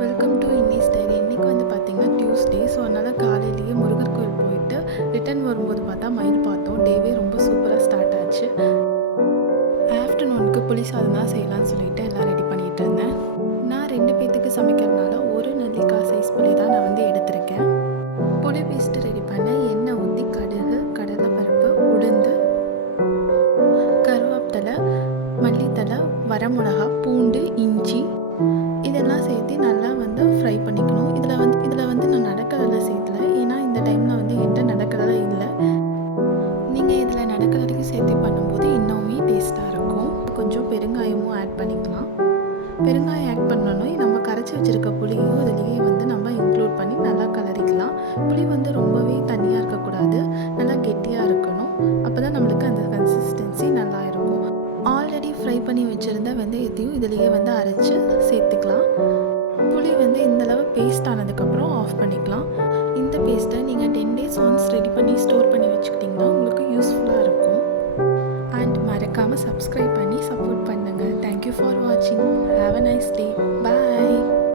Welcome to in his diary. இன்றைக்கி வந்து பார்த்திங்கன்னா டியூஸ்டே. ஸோ அதனால் காலையிலேயே முருகர் கோயில் போயிட்டு ரிட்டர்ன் வரும்போது பார்த்தா மயில் பார்த்தோம். டேவே ரொம்ப சூப்பராக ஸ்டார்ட் ஆச்சு. ஆஃப்டர்நூனுக்கு புளி சாதம் தான் செய்யலாம்னு சொல்லிட்டு எல்லாம் ரெடி பண்ணிகிட்டு இருந்தேன். நான் 2 பேர்த்துக்கு சமைக்கிறதுனால ஒரு நெல்லிக்காய் சைஸ் புளி தான் நான் வந்து எடுத்திருக்கேன். புளி பேஸ்ட்டு ரெடி பண்ண எண்ணெய் ஊற்றி கடுகு, கடலைப்பருப்பு, உளுந்து, கருவேப்பிலை, மல்லித்தலை, வரமிளகா, பூண்டு, இஞ்சி இதெல்லாம் சேர்த்து நல்லா வந்து ஃப்ரை பண்ணிக்கணும். இதில் வந்து நான் நடக்கடலை சேர்த்துல. ஏன்னா இந்த டைமில் வந்து என்கிட்ட நடக்கடலை இல்லை. நீங்கள் இதில் நடக்கடலைக்கு சேர்த்து பண்ணும்போது இன்னுமே டேஸ்ட்டாக இருக்கும். கொஞ்சம் பெருங்காயமும் ஆட் பண்ணிக்கலாம். பெருங்காயம் ஆட் பண்ணணும். நம்ம கரைச்சி வச்சுருக்க புளியும் இதுலேயே வந்து நம்ம இன்க்ளூட் பண்ணி நல்லா கலரிக்கலாம். புளி வந்து ரொம்பவே தண்ணியாக இருக்கக்கூடாது, நல்லா கெட்டியாக இருக்கணும். அப்போ தான் நம்மளுக்கு அந்த கன்சிஸ்டன்சி நல்லா இருக்கும். ஆல்ரெடி ஃப்ரை பண்ணி வச்சுருந்த வெந்தயத்தையும் இதிலேயே வந்து அரைச்சி சேர்த்துக்கலாம். புளி வந்து இந்தளவு பேஸ்ட் ஆனதுக்கப்புறம் ஆஃப் பண்ணிக்கலாம். இந்த பேஸ்ட்டை நீங்கள் 10 days ஒன்ஸ் ரெடி பண்ணி ஸ்டோர் பண்ணி வச்சுக்கலாம்.